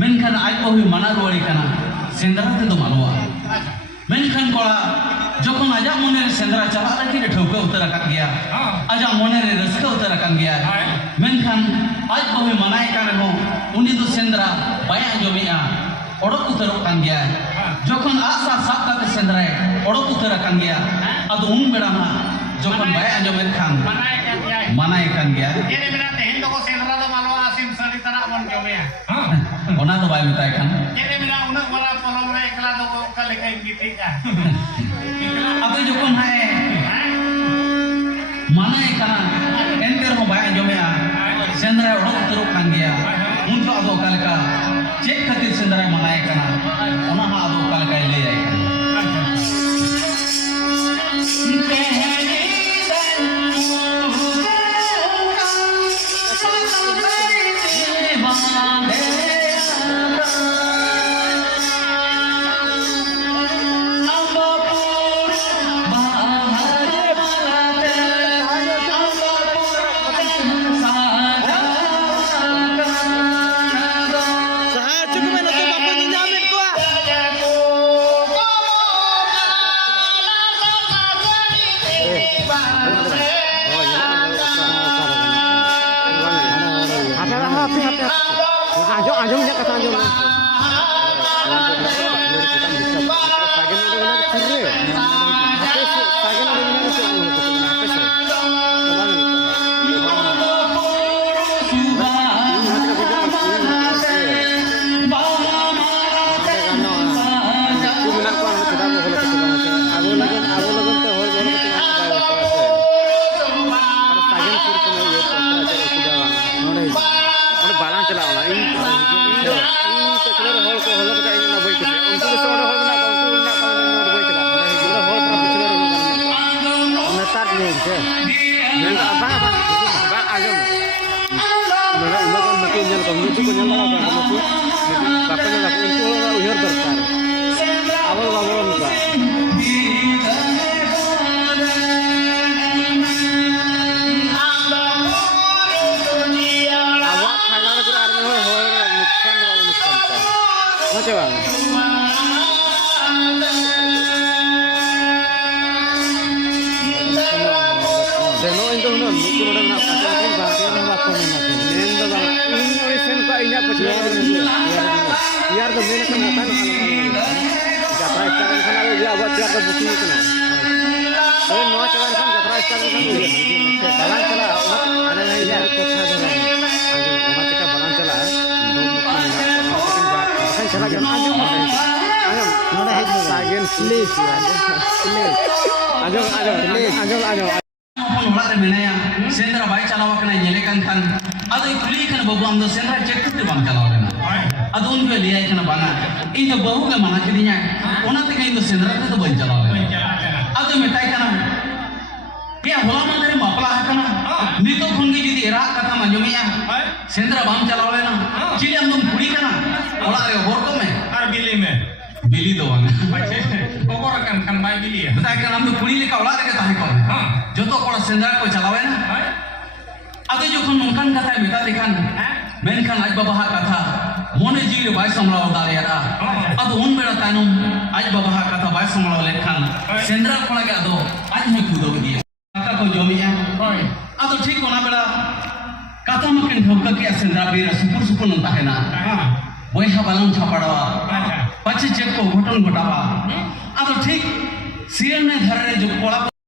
मेनखान आज बहु माना रुआड़ी कना सेंद्रा ते दो मानवा मेनखान कोड़ा जखन आजा मने रे सेंद्रा चला लगी रे ठौका उतर अकन गया आजा मने रे रस्का उतर अकन गया मेनखान आज बहु मानाय काने हो उनी दो सेंद्रा बाय आंजोमेया ओडक उतर अकन गया जखन आसा साब काते सेंद्रा ओडक उतर अकन गया अद उन बेड़ा मा जखन बाय आंजोमेन खान मानाय कान गया ये मेरा तेहन तो को सेंद्रा दो मालवा सिम साली तना बन जोमेया ओना तो बाय मिताय खान ये मेरा उन वाला पलम रे एकला दो का लेके गिटिका अब जखन है मानाय काना एंटर हो बाय आंजोमेया सेंद्रा ओडक उतर अकन गया उन तो अदो कालका चेक खातिर सेंद्रा मानाय काना ओना हा अदो कालका ले आय Anjungnya kata anjung. Biar tuh ini kan apa jatra istana kan ada dia buat biar booking itu nah. Kalau mau jalan kan jatra istana kan udah. Balang cala ada yang dia kota jalan. Anjing rumah kita balang cala. Kan cala kan anjing. Anjing mana hit sagen please ya. Anjing. orang menaya sendera baik calawa kena nyelekan kan ado ikuli kan babu amdo sendera cek tu bang calawa kena ado unbe liya kena bana ini bahu ke mana kirinya ona teka itu sendera tu bang calawa ado metai kana pia hola mandare mapla kana nito khungi jidi era kata manjumiya sendera bang calawa na chili amdo puri kana ola re horto me ar bili me बिली दो वाला ओकर kan bai bili ya बता के हम तो पुरी लेका ओला लेके ताहे कोन जो तो कोड़ा सेंद्रा को चलावे ना आगे जो कोन नोंकान कथा मेता देखान मेनखान आज बाबा कथा मोने जी बाय समलाव दारेरा अद उन बेड़ा तानुम आज बाबा कथा बाय समलाव लेखान सेंद्रा कोला के अदो आज में खुदो दिए कथा को जोमिया अदो ठीक कोना बेड़ा कथा मकिन ढोका के सेंद्रा बेरा सुपुर सुपुर नता है ना बोइहा बालम छापड़वा पचे चेक को घटन घटावा अब ठीक सीएम ने धरे जो कोड़ा